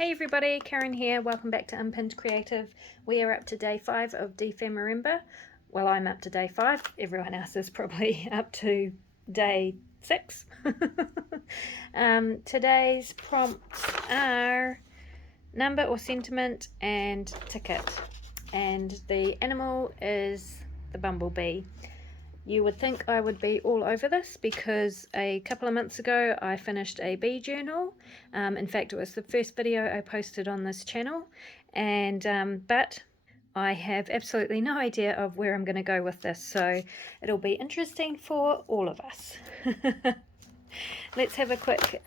Hey everybody, Karen here. Welcome back to Unpinned Creative. We are up to day 5 of dephemerember. Well, I'm up to day 5. Everyone else is probably up to day 6. Today's prompts are number or sentiment and ticket. And the animal is the bumblebee. You would think I would be all over this because a couple of months ago I finished a bee journal. In fact, it was the first video I posted on this channel, and but I have absolutely no idea of where I'm going to go with this, so it'll be interesting for all of us. Let's have a quick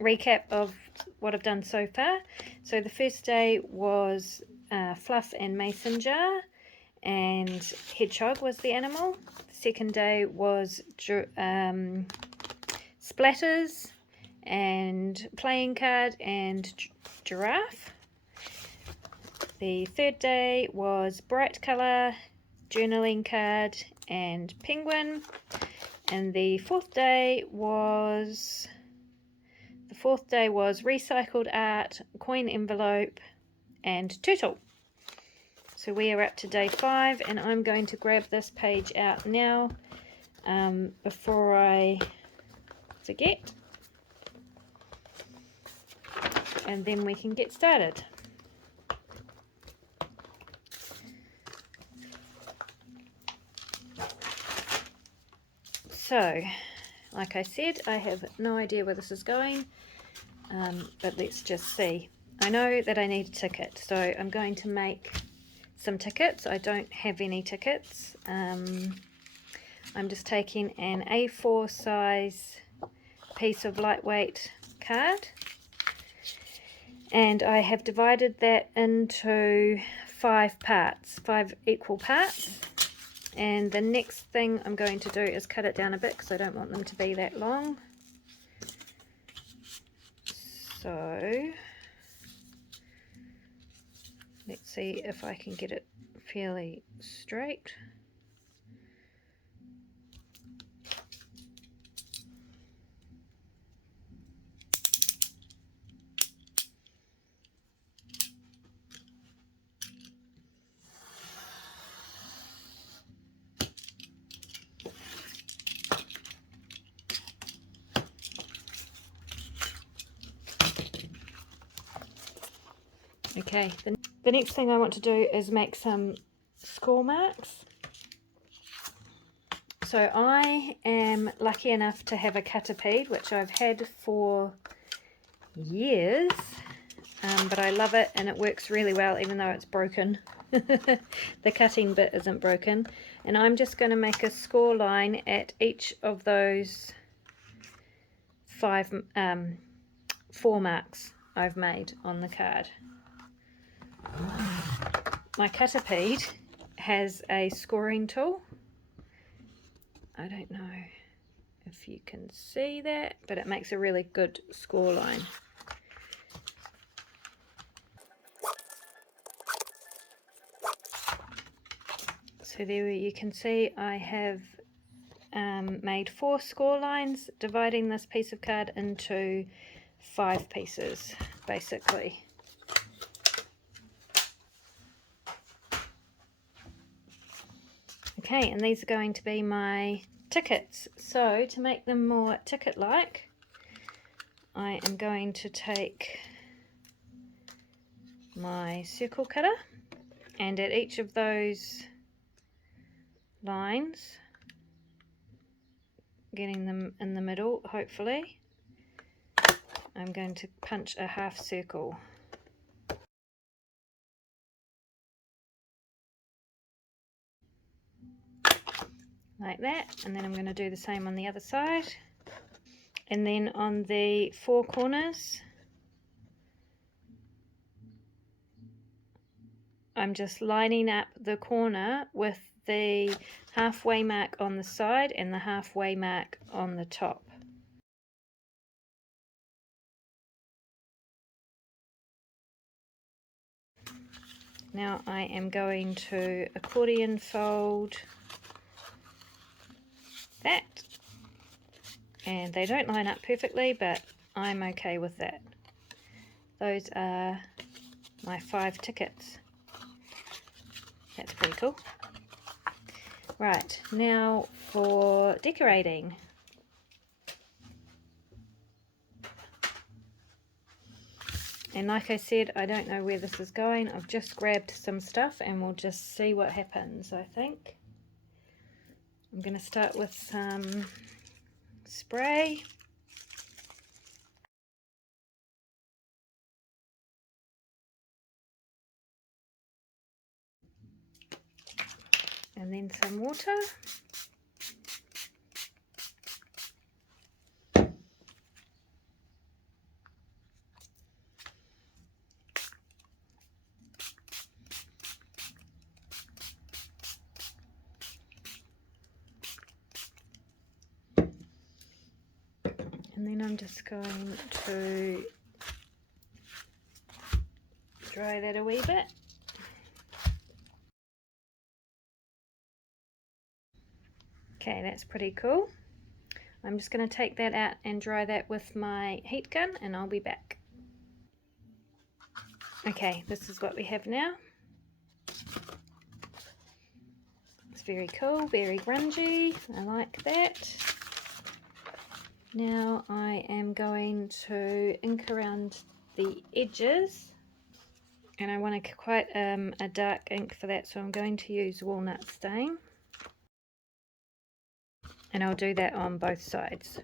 recap of what I've done so far. So the first day was fluff and mason jar, and hedgehog was the animal. The second day was splatters and playing card and giraffe. The third day was bright colour, journaling card and penguin. And the fourth day was recycled art, coin envelope and turtle. So we are up to day 5, and I'm going to grab this page out now before I forget, and then we can get started. So, like I said, I have no idea where this is going, but let's just see. I know that I need a ticket, so I'm going to make some tickets. I don't have any tickets. I'm just taking an A4 size piece of lightweight card, and I have divided that into 5 equal parts. And the next thing I'm going to do is cut it down a bit because I don't want them to be that long. So let's see if I can get it fairly straight. Okay, the next thing I want to do is make some score marks. So I am lucky enough to have a Cutipede, which I've had for years, but I love it and it works really well even though it's broken. The cutting bit isn't broken, and I'm just going to make a score line at each of those 4 marks I've made on the card. My Cutipede has a scoring tool. I don't know if you can see that, but it makes a really good score line. So there you can see I have made 4 score lines, dividing this piece of card into 5 pieces basically. Okay, and these are going to be my tickets. So to make them more ticket-like, I am going to take my circle cutter, and at each of those lines, getting them in the middle hopefully, I'm going to punch a half circle. Like that, and then I'm going to do the same on the other side, and then on the 4 corners I'm just lining up the corner with the halfway mark on the side and the halfway mark on the top. Now I am going to accordion fold that, and they don't line up perfectly, but I'm okay with that. those are my 5 tickets. That's pretty cool. Right, now for decorating. And like I said, I don't know where this is going. I've just grabbed some stuff and we'll just see what happens, I think. I'm going to start with some spray. And then some water. And then I'm just going to dry that a wee bit. Okay, that's pretty cool. I'm just going to take that out and dry that with my heat gun and I'll be back. Okay, this is what we have now. It's very cool, very grungy. I like that. Now I am going to ink around the edges, and I want quite a dark ink for that, so I'm going to use walnut stain, and I'll do that on both sides.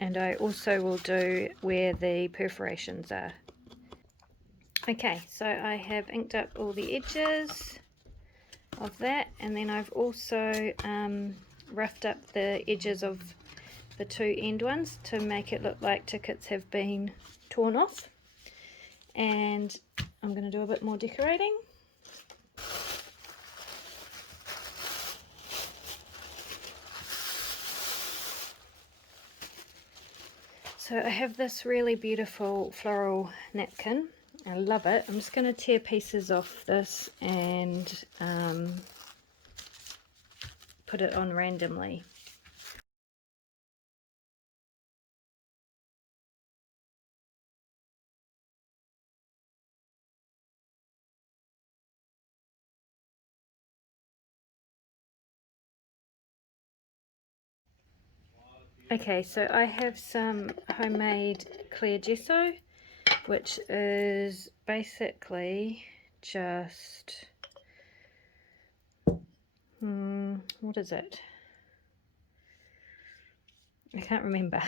And I also will do where the perforations are. Okay, so I have inked up all the edges of that, and then I've also roughed up the edges of the 2 end ones to make it look like tickets have been torn off. And I'm going to do a bit more decorating. So I have this really beautiful floral napkin. I love it. I'm just going to tear pieces off this and put it on randomly. Okay, so I have some homemade clear gesso, which is basically just, what is it? I can't remember.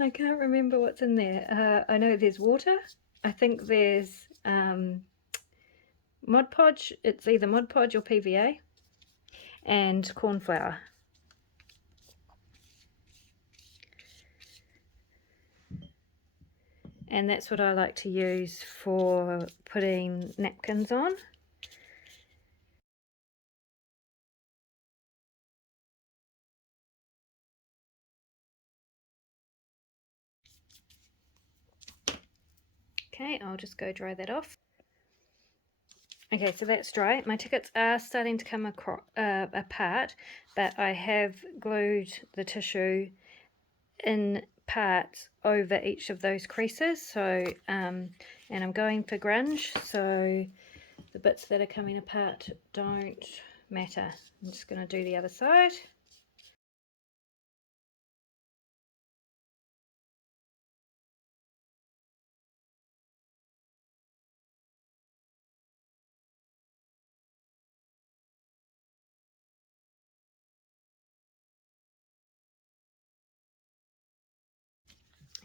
I can't remember what's in there. I know there's water. I think there's Mod Podge. It's either Mod Podge or PVA. And corn flour. And that's what I like to use for putting napkins on. Okay, I'll just go dry that off. Okay, so that's dry. My tickets are starting to come apart, but I have glued the tissue in parts over each of those creases. So, and I'm going for grunge, so the bits that are coming apart don't matter. I'm just going to do the other side.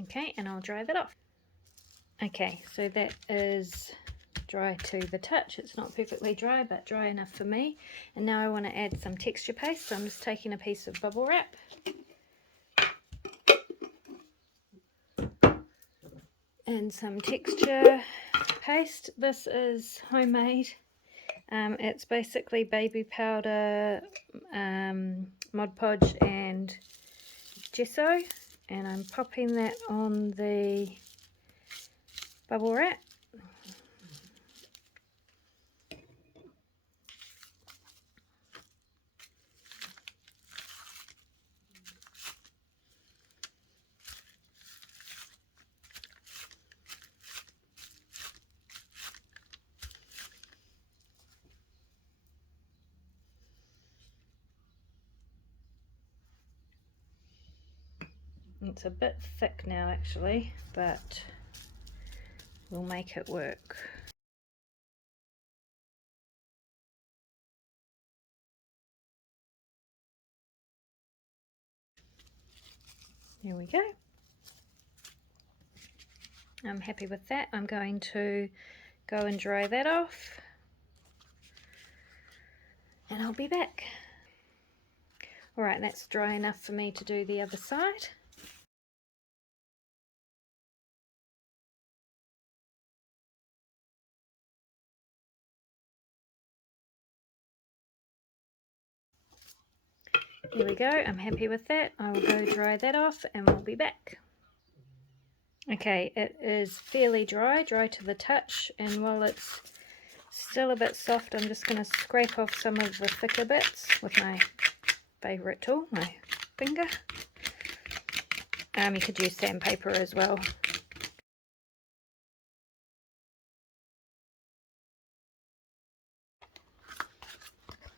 Okay, and I'll dry that off. Okay, so that is dry to the touch. It's not perfectly dry, but dry enough for me. And now I want to add some texture paste, so I'm just taking a piece of bubble wrap and some texture paste. This is homemade. It's basically baby powder, Mod Podge and gesso, and I'm popping that on the bubble wrap. It's a bit thick now actually, but we'll make it work. There we go. I'm happy with that. I'm going to go and dry that off and I'll be back. Alright, that's dry enough for me to do the other side. There we go, I'm happy with that. I will go dry that off and we'll be back. Okay, it is fairly dry to the touch, and while it's still a bit soft, I'm just going to scrape off some of the thicker bits with my favourite tool, my finger. You could use sandpaper as well.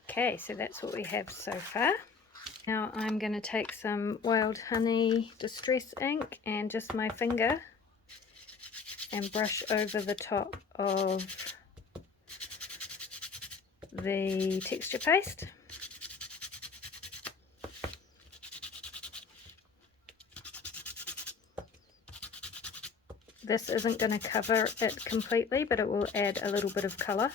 Okay, so that's what we have so far. Now I'm going to take some Wild Honey Distress ink and just my finger and brush over the top of the texture paste. This isn't going to cover it completely, but it will add a little bit of colour.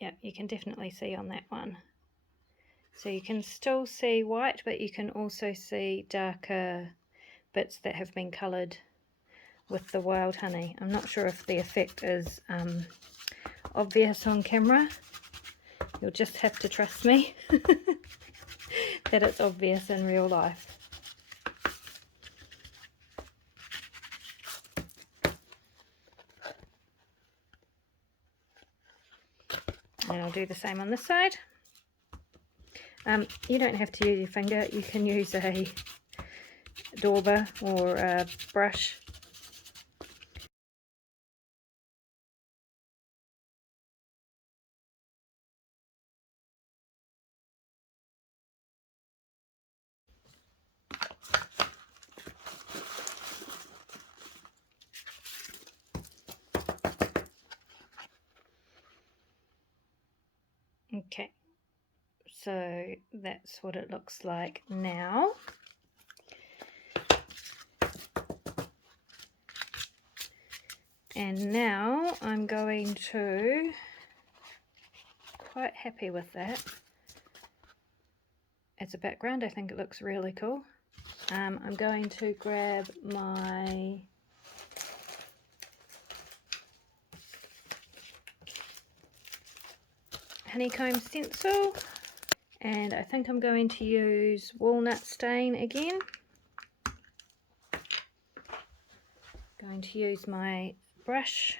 Yeah, you can definitely see on that one. So you can still see white, but you can also see darker bits that have been coloured with the wild honey. I'm not sure if the effect is obvious on camera. You'll just have to trust me that it's obvious in real life. And I'll do the same on this side. You don't have to use your finger, you can use a dauber or a brush. Okay, so that's what it looks like now. And now I'm going to, quite happy with that. As a background, I think it looks really cool. I'm going to grab my honeycomb stencil, and I think I'm going to use walnut stain again. Going to use my brush,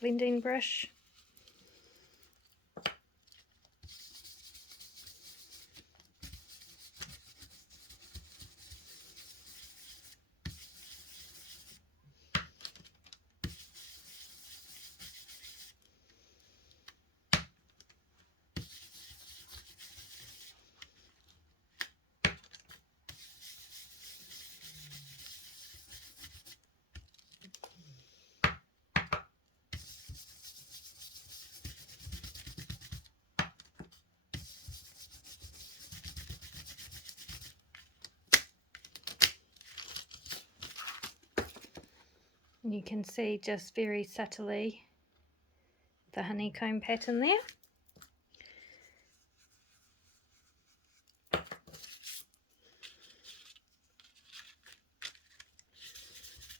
blending brush. You can see just very subtly the honeycomb pattern there.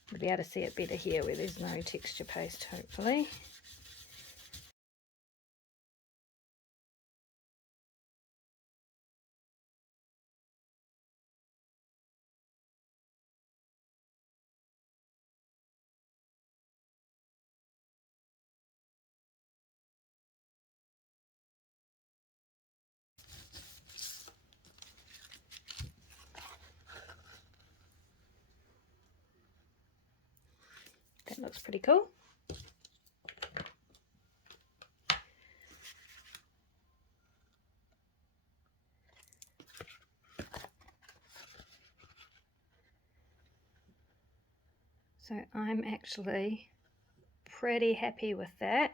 You'll be able to see it better here where there's no texture paste, hopefully. That looks pretty cool. So I'm actually pretty happy with that.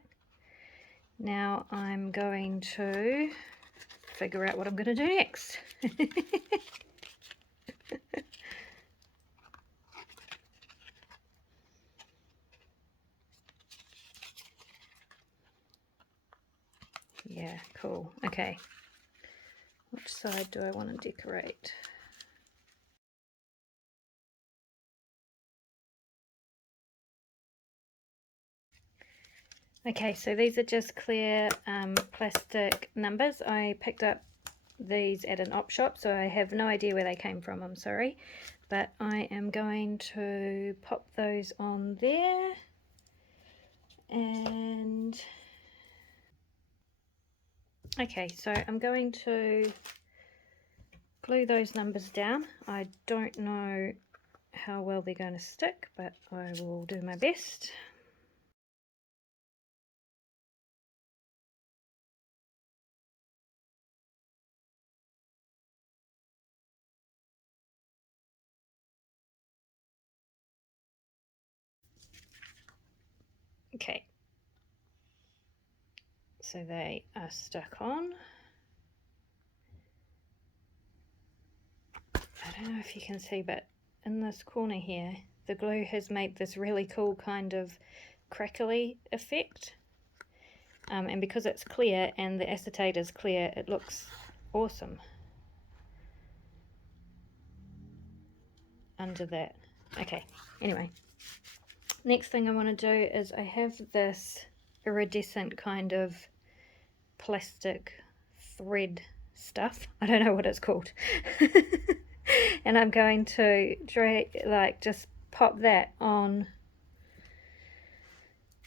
Now I'm going to figure out what I'm going to do next. Yeah, cool. Okay. Which side do I want to decorate? Okay, so these are just clear plastic numbers. I picked up these at an op shop, so I have no idea where they came from, I'm sorry. But I am going to pop those on there. And okay, so I'm going to glue those numbers down. I don't know how well they're going to stick, but I will do my best. Okay, so they are stuck on. I don't know if you can see, but in this corner here, the glue has made this really cool kind of crackly effect. And because it's clear and the acetate is clear, it looks awesome under that. Okay, anyway. Next thing I want to do is I have this iridescent kind of plastic thread stuff. I don't know what it's called. And I'm going to just pop that on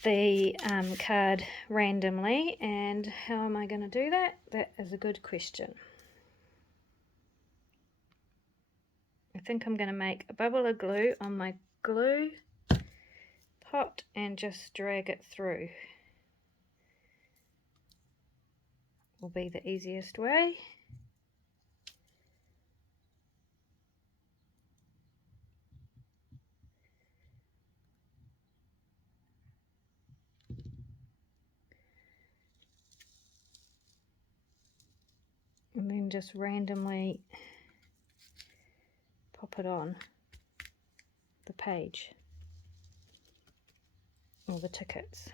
the card randomly. And how am I going to do that? That is a good question. I think I'm going to make a bubble of glue on my glue pot and just drag it through. Will be the easiest way. And then just randomly pop it on the page or the tickets.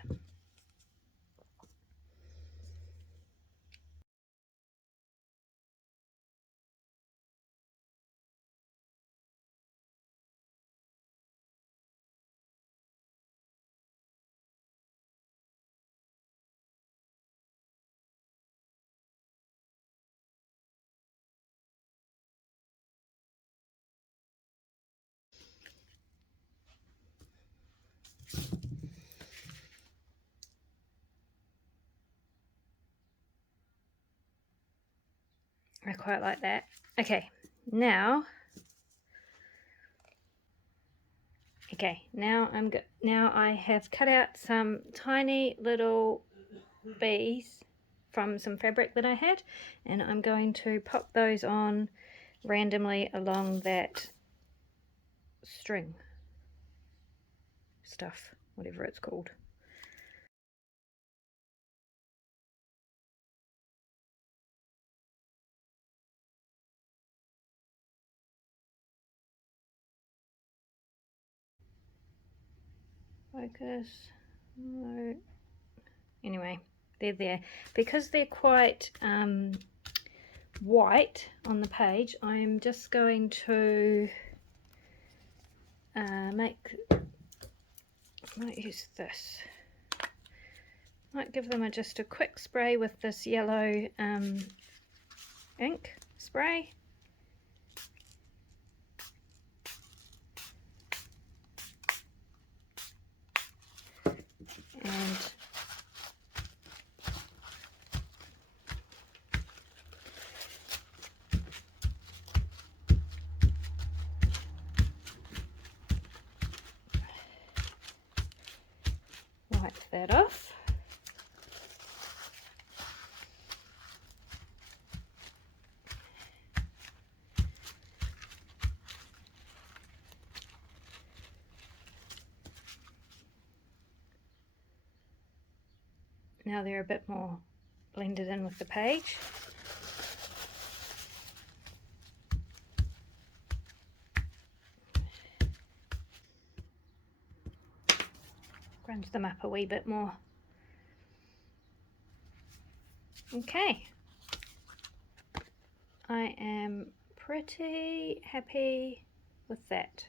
I quite like that. Okay, now now I have cut out some tiny little bees from some fabric that I had, and I'm going to pop those on randomly along that string stuff, whatever it's called. Focus. No. Anyway, they're there. Because they're quite white on the page, I'm just going to might use this. Might give them just a quick spray with this yellow ink spray. And wipe that off. Now they're a bit more blended in with the page. Grunge them up a wee bit more. Okay, I am pretty happy with that.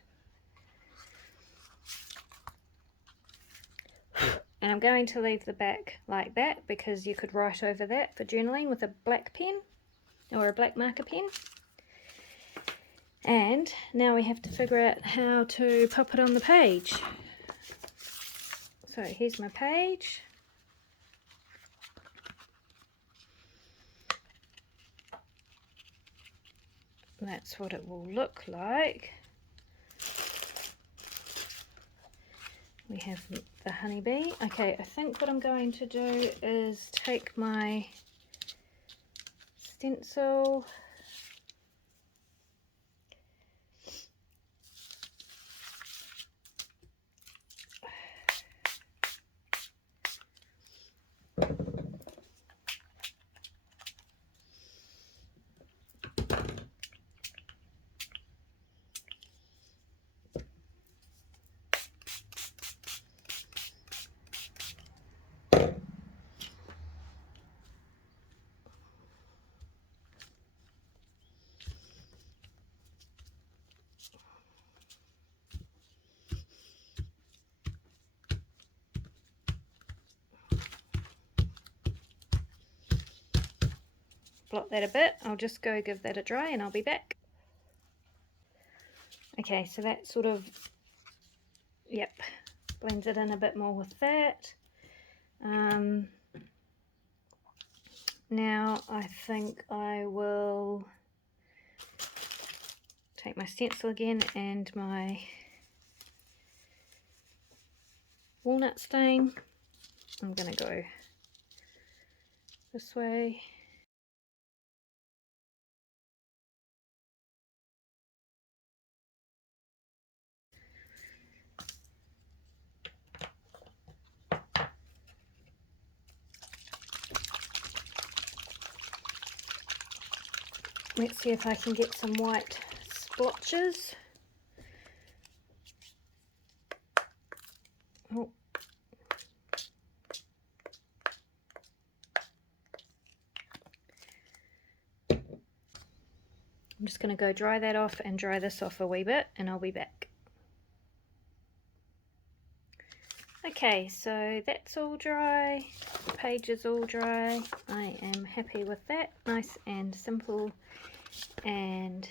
And I'm going to leave the back like that because you could write over that for journaling with a black pen or a black marker pen. And now we have to figure out how to pop it on the page. So here's my page. That's what it will look like. We have the honeybee. Okay, I think what I'm going to do is take my stencil blot that a bit. I'll just go give that a dry and I'll be back. Okay, so that sort of, yep, blends it in a bit more with that. Now I think I will take my stencil again and my walnut stain. I'm going to go this way. Let's see if I can get some white splotches. Oh. I'm just going to go dry that off and dry this off a wee bit and I'll be back. Okay, so that's all dry, the page is all dry. I am happy with that, nice and simple and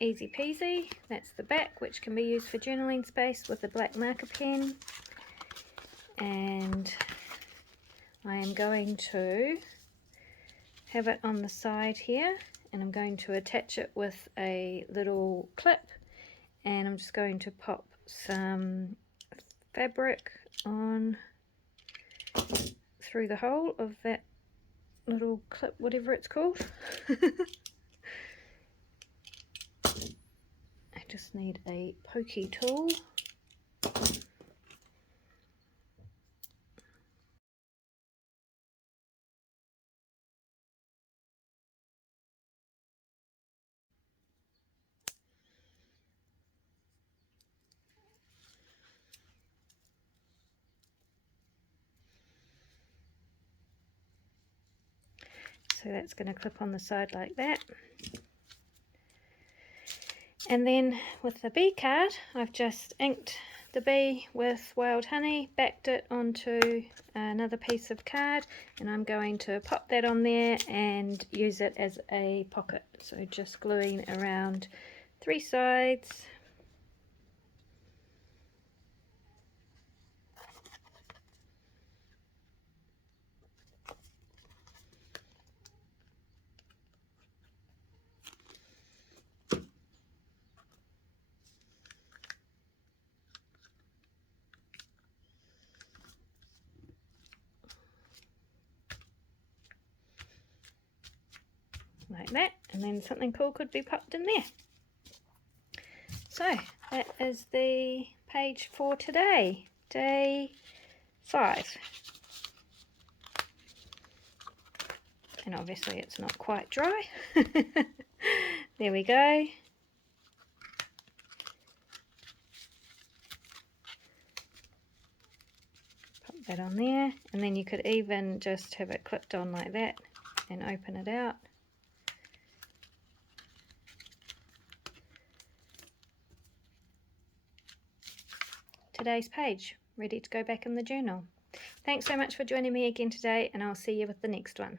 easy peasy. That's the back, which can be used for journaling space with a black marker pen. And I am going to have it on the side here and I'm going to attach it with a little clip, and I'm just going to pop some fabric on through the hole of that little clip, whatever it's called. I just need a pokey tool. So that's going to clip on the side like that. And then with the bee card, I've just inked the bee with wild honey, backed it onto another piece of card, and I'm going to pop that on there and use it as a pocket. So just gluing around 3 sides. like that, and then something cool could be popped in there. So that is the page for today, day 5. And obviously it's not quite dry. There we go. Pop that on there, and then you could even just have it clipped on like that and open it out. Today's page, ready to go back in the journal. Thanks so much for joining me again today, and I'll see you with the next one.